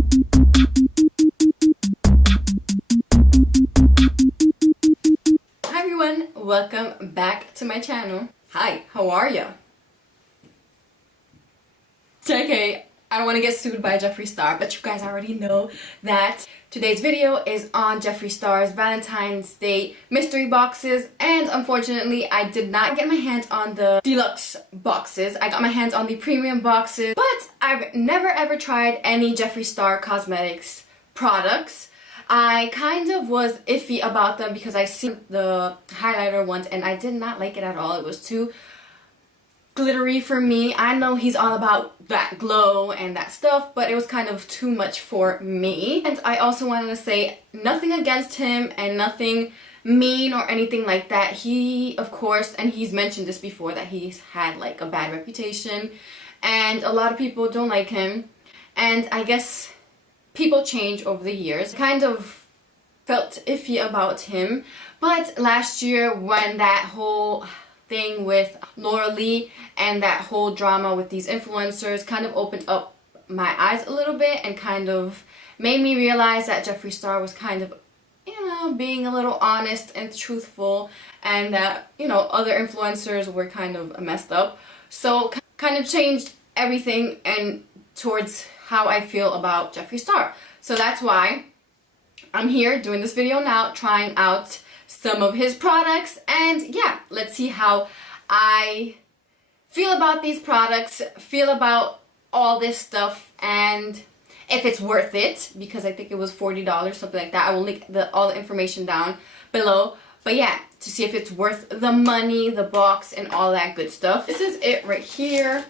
Hi everyone, welcome back to my channel. Hi, how are ya? JK, I don't want to get sued by Jeffree Star, but you guys already know that today's video is on Jeffree Star's Valentine's Day mystery boxes, and unfortunately I did not get my hands on the deluxe boxes. I got my hands on the premium boxes, but I've never ever tried any Jeffree Star Cosmetics products. I kind of was iffy about them because I seen the highlighter ones and I did not like it at all. It was too glittery for me. I know he's all about that glow and that stuff, but it was kind of too much for me. And I also wanted to say nothing against him and nothing mean or anything like that. He, of course, and he's mentioned this before, that he's had like a bad reputation and a lot of people don't like him. And I guess people change over the years. Kind of felt iffy about him, but last year when that whole thing with Laura Lee and that whole drama with these influencers kind of opened up my eyes a little bit and kind of made me realize that Jeffree Star was kind of, you know, being a little honest and truthful, and that, you know, other influencers were kind of messed up. So kind of changed everything and towards how I feel about Jeffree Star. So that's why I'm here doing this video now, trying out some of his products, and yeah, let's see how I feel about these products, feel about all this stuff, and if it's worth it, because I think it was $40, something like that. I will link all the information down below. But yeah, to see if it's worth the money, the box, and all that good stuff. This is it right here.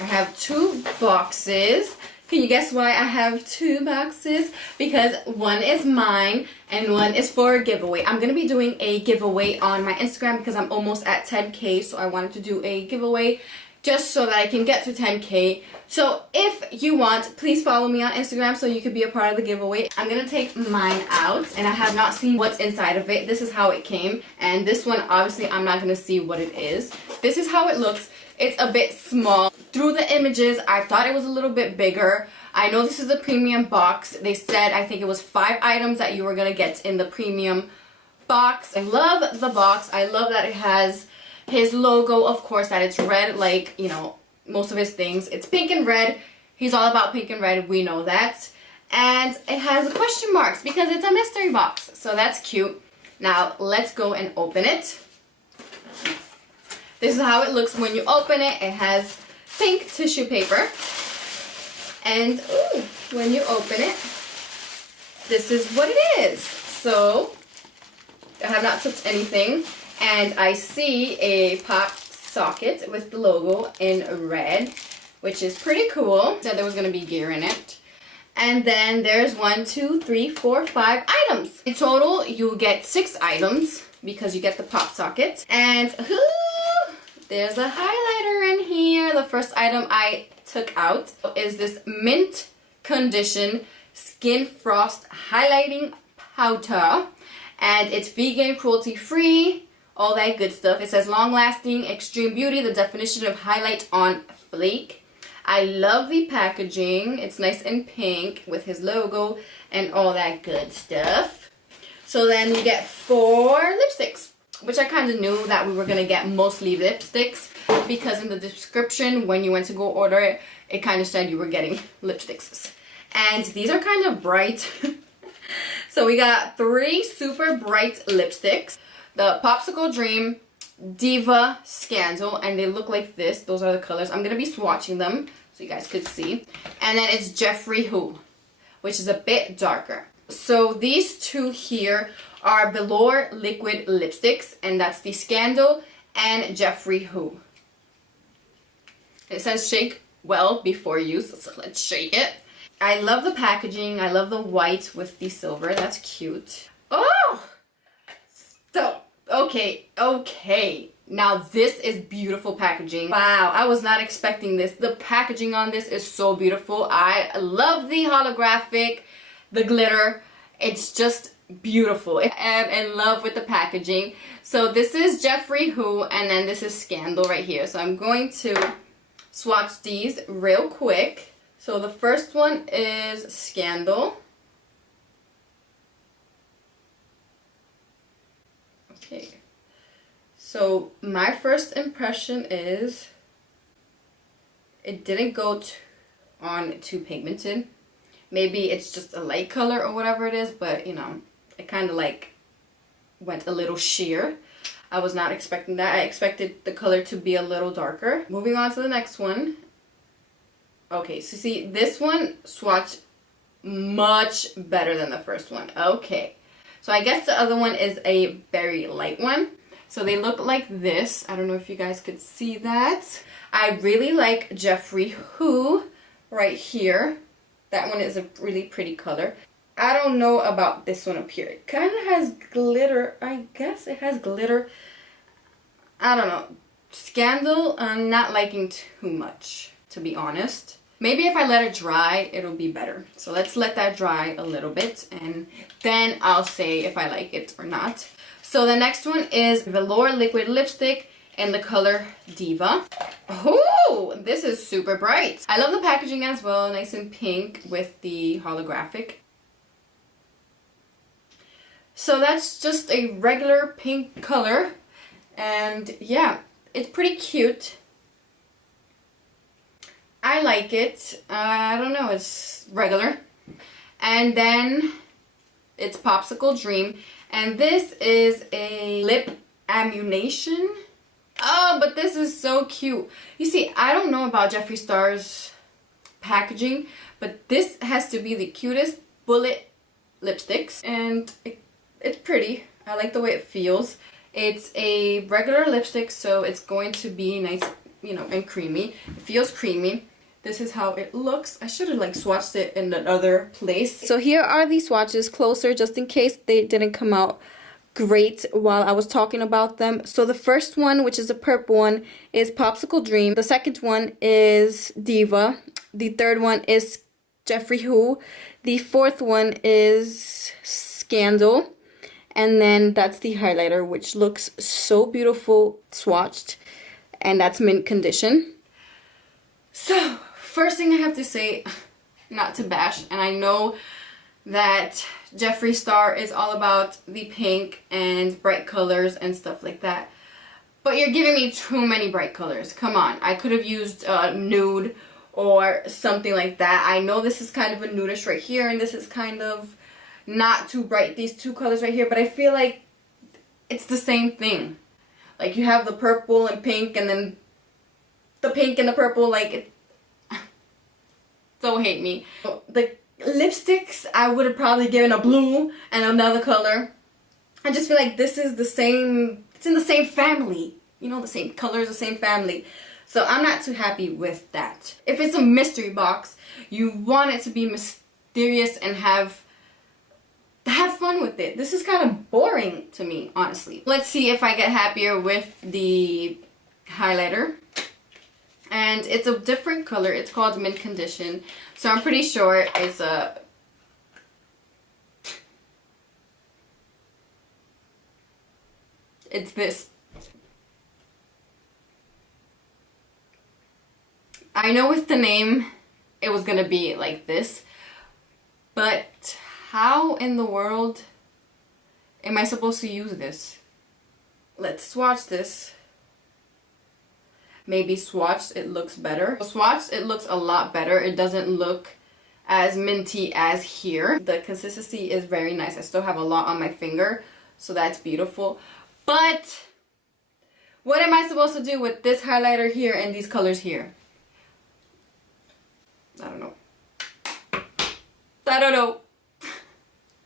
I have two boxes. Can you guess why I have two boxes? Because one is mine and one is for a giveaway. I'm going to be doing a giveaway on my Instagram because I'm almost at 10K. So I wanted to do a giveaway just so that I can get to 10K. So if you want, please follow me on Instagram so you could be a part of the giveaway. I'm going to take mine out, and I have not seen what's inside of it. This is how it came. And this one, obviously, I'm not going to see what it is. This is how it looks. It's a bit small. Through the images, I thought it was a little bit bigger. I know this is a premium box. They said, I think it was 5 items that you were going to get in the premium box. I love the box. I love that it has his logo, of course, that it's red, like, you know, most of his things. It's pink and red. He's all about pink and red. We know that. And it has question marks because it's a mystery box. So that's cute. Now, let's go and open it. This is how it looks when you open it. It has pink tissue paper. And ooh, when you open it, this is what it is. So, I have not touched anything. And I see a pop socket with the logo in red, which is pretty cool. Said there was going to be gear in it. And then there's 1, 2, 3, 4, 5 items. In total, you get 6 items because you get the pop socket. And there's a highlighter in here. The first item I took out is this Mint Condition Skin Frost Highlighting Powder. And it's vegan, cruelty free, all that good stuff. It says long lasting, extreme beauty, the definition of highlight on flake. I love the packaging. It's nice and pink with his logo and all that good stuff. So then you get 4 lipsticks, which I kind of knew that we were going to get mostly lipsticks because in the description when you went to go order it, it kind of said you were getting lipsticks. And these are kind of bright. So we got 3 super bright lipsticks. The Popsicle Dream, Diva, Scandal, and they look like this. Those are the colors. I'm going to be swatching them so you guys could see. And then it's Jeffree Who, which is a bit darker. So these two here are Velour Liquid Lipsticks, and that's the Scandal and Jeffree Who. It says shake well before use, so let's shake it. I love the packaging. I love the white with the silver. That's cute. Oh! So, okay. Now this is beautiful packaging. Wow, I was not expecting this. The packaging on this is so beautiful. I love the holographic, the glitter. It's just beautiful. I am in love with the packaging. So this is Jeffree Who, and then this is Scandal right here. So I'm going to swatch these real quick. So the first one is Scandal. Okay. So my first impression is it didn't go on too pigmented. Maybe it's just a light color or whatever it is, but you know, it kind of like went a little sheer. I was not expecting that. I expected the color to be a little darker. Moving on to the next one. Okay, so see, this one swatched much better than the first one. Okay, so I guess the other one is a very light one. So they look like this. I don't know if you guys could see that. I really like Jeffree Who right here. That one is a really pretty color. I don't know about this one up here. It kind of has glitter. I guess it has glitter. I don't know. Scandal, I'm not liking too much, to be honest. Maybe if I let it dry, it'll be better. So let's let that dry a little bit, and then I'll say if I like it or not. So the next one is Velour Liquid Lipstick in the color Diva. Oh, this is super bright. I love the packaging as well, nice and pink with the holographic. So that's just a regular pink color, and yeah, it's pretty cute. I like it. I don't know, it's regular. And then it's Popsicle Dream, and this is a lip ammunition. Oh, but this is so cute. You see, I don't know about Jeffree Star's packaging, but this has to be the cutest bullet lipsticks, and it's pretty. I like the way it feels. It's a regular lipstick, so it's going to be nice, you know, and creamy. It feels creamy. This is how it looks. I should have like swatched it in another place. So here are the swatches closer, just in case they didn't come out great while I was talking about them. So the first one, which is a purple one, is Popsicle Dream. The second one is Diva. The third one is Jeffree Who. The fourth one is Scandal. And then that's the highlighter, which looks so beautiful swatched. And that's mint condition. So, first thing I have to say, not to bash, and I know that Jeffree Star is all about the pink and bright colors and stuff like that. But you're giving me too many bright colors. Come on, I could have used nude or something like that. I know this is kind of a nudish right here, and this is kind of not too bright, these two colors right here, but I feel like it's the same thing. Like you have the purple and pink, and then the pink and the purple, like, don't hate me. The lipsticks, I would have probably given a blue and another color. I just feel like this is the same, it's in the same family. You know, the same colors, the same family. So I'm not too happy with that. If it's a mystery box, you want it to be mysterious and have fun with it. This is kind of boring to me, honestly. Let's see if I get happier with the highlighter. And it's a different color. It's called Mint Condition. So I'm pretty sure it's a... It's this. I know with the name it was gonna be like this, but how in the world am I supposed to use this? Let's swatch this. Maybe swatched it looks better. Swatched it looks a lot better. It doesn't look as minty as here. The consistency is very nice. I still have a lot on my finger, so that's beautiful. But what am I supposed to do with this highlighter here and these colors here? I don't know. I don't know.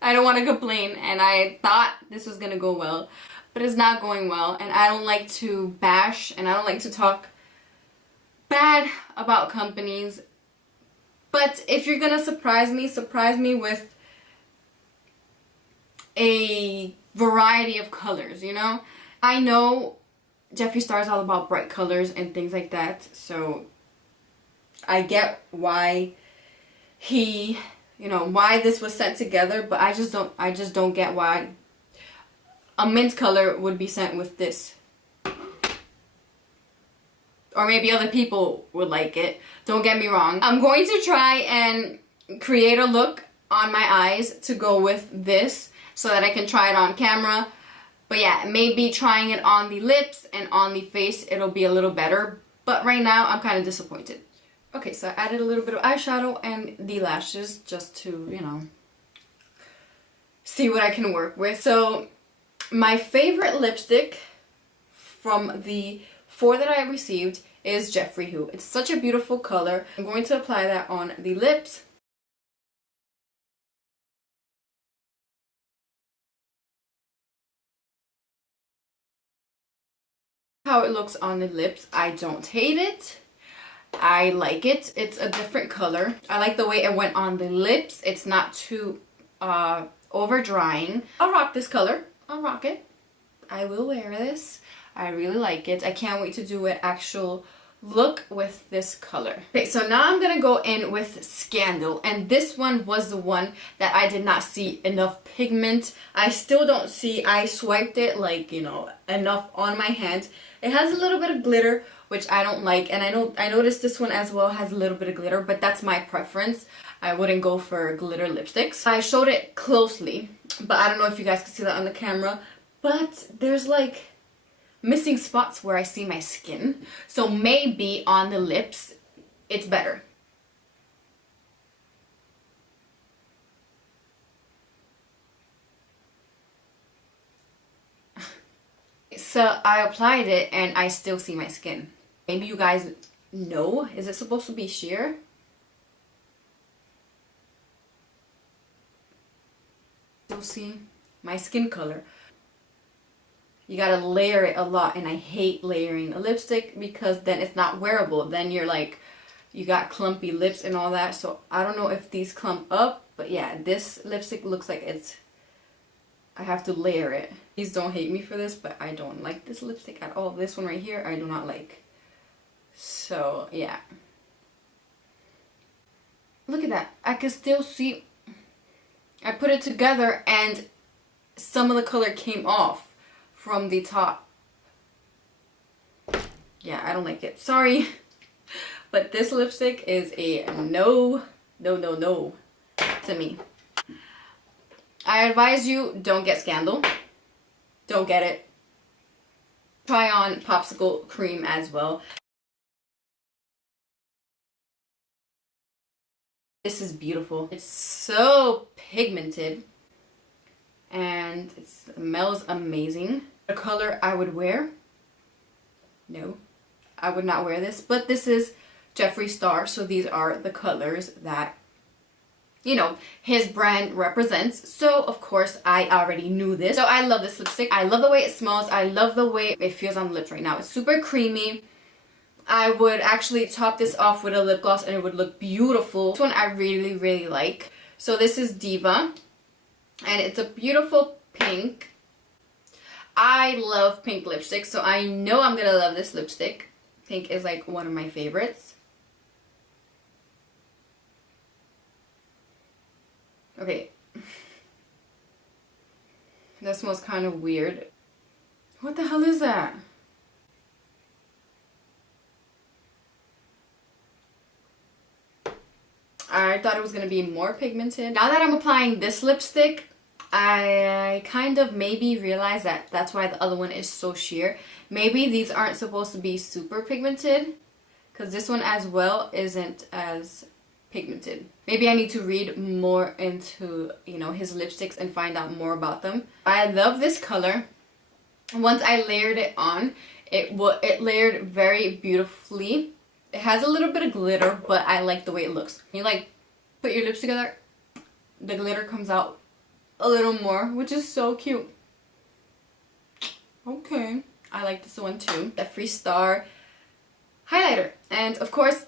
I don't want to complain, and I thought this was gonna go well, but it's not going well, and I don't like to bash, and I don't like to talk bad about companies. But if you're gonna surprise me with a variety of colors, you know? I know Jeffree Star is all about bright colors and things like that, so I get why he, you know, why this was sent together, but I just don't get why a mint color would be sent with this. or maybe other people would like it. Don't get me wrong. I'm going to try and create a look on my eyes to go with this so that I can try it on camera. But yeah, maybe trying it on the lips and on the face, it'll be a little better. But right now, I'm kind of disappointed. Okay, so I added a little bit of eyeshadow and the lashes just to, you know, see what I can work with. So my favorite lipstick from the 4 that I received is Jeffree Who. It's such a beautiful color. I'm going to apply that on the lips. How it looks on the lips. I don't hate it. I like it. It's a different color. I like the way it went on the lips. It's not too over drying. I'll rock this color. I'll rock it. I will wear this. I really like it. I can't wait to do an actual look with this color. Okay, so now I'm gonna go in with Scandal, and this one was the one that I did not see enough pigment. I still don't see, I swiped it like, you know, enough on my hand. It has a little bit of glitter, which I don't like, and I noticed this one as well has a little bit of glitter, but that's my preference. I wouldn't go for glitter lipsticks. I showed it closely, but I don't know if you guys can see that on the camera, but there's like missing spots where I see my skin. So maybe on the lips, it's better. So I applied it and I still see my skin. Maybe you guys know, is it supposed to be sheer? Still see my skin color. You gotta layer it a lot, and I hate layering a lipstick because then it's not wearable. Then you're like, you got clumpy lips and all that. So I don't know if these clump up, but yeah, this lipstick looks like it's, I have to layer it. Please don't hate me for this, but I don't like this lipstick at all. This one right here, I do not like. So yeah. Look at that. I can still see, I put it together and some of the color came off from the top. Yeah, I don't like it. Sorry. But this lipstick is a no to me. I advise you, don't get Scandal. Don't get it. Try on Popsicle Cream as well. This is beautiful. It's so pigmented and it smells amazing. The color I would wear, no, I would not wear this, but this is Jeffree Star, so these are the colors that, you know, his brand represents. So of course I already knew this. So I love this lipstick. I love the way it smells. I love the way it feels on the lips right now. It's super creamy. I would actually top this off with a lip gloss and it would look beautiful. This one I really like. So this is Diva and it's a beautiful pink. I love pink lipstick, so I know I'm gonna love this lipstick. Pink is like one of my favorites. Okay. That smells kind of weird. What the hell is that? I thought it was going to be more pigmented. Now that I'm applying this lipstick, I kind of maybe realize that that's why the other one is so sheer. Maybe these aren't supposed to be super pigmented, because this one as well isn't as pigmented. Maybe I need to read more into, you know, his lipsticks and find out more about them. I love this color. Once I layered it on, it layered very beautifully. It has a little bit of glitter, but I like the way it looks. You like put your lips together, the glitter comes out a little more, which is so cute. Okay, I like this one too. Jeffree Star highlighter. And of course,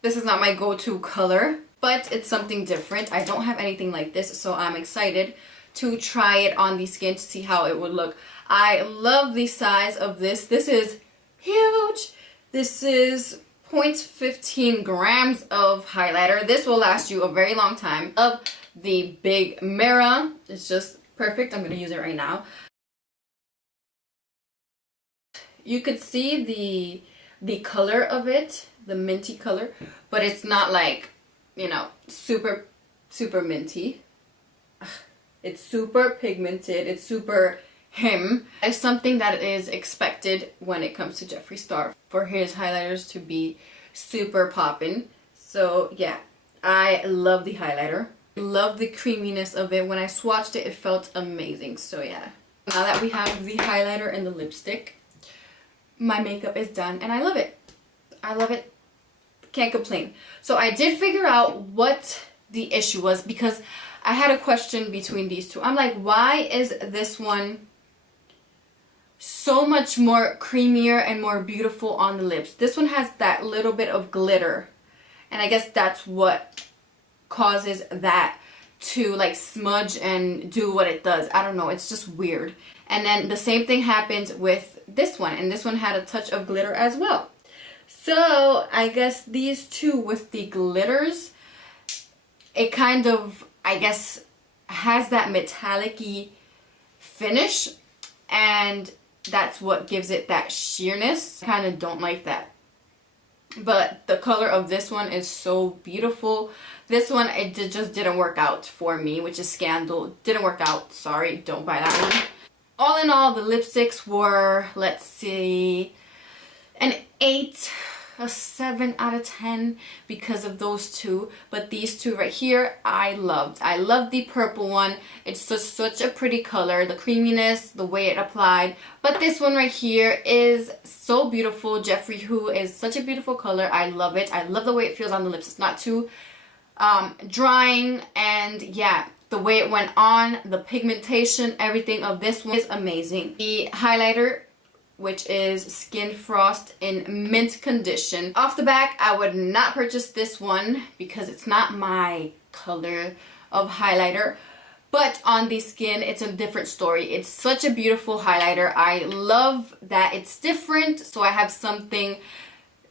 this is not my go-to color, but it's something different. I don't have anything like this, so I'm excited to try it on the skin to see how it would look. I love the size of this. This is huge. This is 0.15 grams of highlighter. This will last you a very long time. Love the big mirror. It's just perfect. I'm going to use it right now. You could see the the color of it, the minty color, but it's not like, you know, super minty. It's super pigmented. It's super him. It's something that is expected when it comes to Jeffree Star, for his highlighters to be super poppin'. So yeah, I love the highlighter. Love the creaminess of it. When I swatched it, it felt amazing. So yeah, now that we have the highlighter and the lipstick, my makeup is done and I love it. I love it. Can't complain. So I did figure out what the issue was, because I had a question between these two. I'm like, why is this one so much more creamier and more beautiful on the lips? This one has that little bit of glitter, and I guess that's what causes that to like smudge and do what it does. I don't know, it's just weird. And then the same thing happens with this one, and this one had a touch of glitter as well. So I guess these two with the glitters, it kind of, I guess, has that metallic-y finish, and that's what gives it that sheerness. I kind of don't like that. But the color of this one is so beautiful. This one, it just didn't work out for me, which is Scandal. Didn't work out. Sorry, don't buy that one. All in all, the lipsticks were, let's see, an 8, a 7 out of 10 because of those two. But these two right here, I loved. I love the purple one. It's such a pretty color. The creaminess, the way it applied. But this one right here is so beautiful. Jeffree Who is such a beautiful color. I love it. I love the way it feels on the lips. It's not too drying, and yeah, the way it went on, the pigmentation, everything of this one is amazing. The highlighter, which is Skin Frost in mint condition. Off the back, I would not purchase this one because it's not my color of highlighter. But on the skin, it's a different story. It's such a beautiful highlighter. I love that it's different, so I have something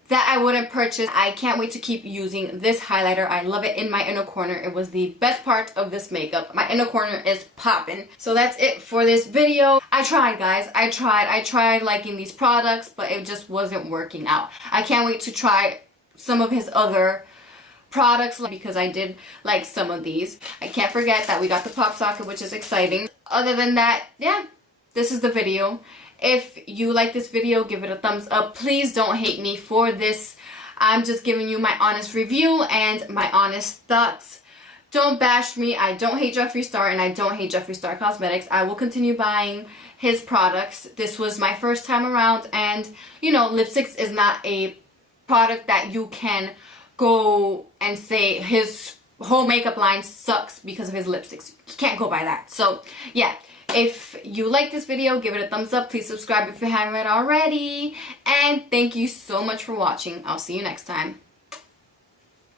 that I wouldn't purchase. I can't wait to keep using this highlighter. I love it in my inner corner. It was the best part of this makeup. My inner corner is popping. So that's it for this video. I tried, guys. I tried liking these products, but it just wasn't working out. I can't wait to try some of his other products because I did like some of these. I can't forget that we got the pop socket, which is exciting. Other than that, yeah, this is the video. If you like this video, give it a thumbs up. Please don't hate me for this. I'm just giving you my honest review and my honest thoughts. Don't bash me. I don't hate Jeffree Star, and I don't hate Jeffree Star Cosmetics. I will continue buying his products. This was my first time around, and you know, lipsticks is not a product that you can go and say his whole makeup line sucks because of his lipsticks. You can't go by that. So yeah. If you like this video, give it a thumbs up. Please subscribe if you haven't already. And thank you so much for watching. I'll see you next time.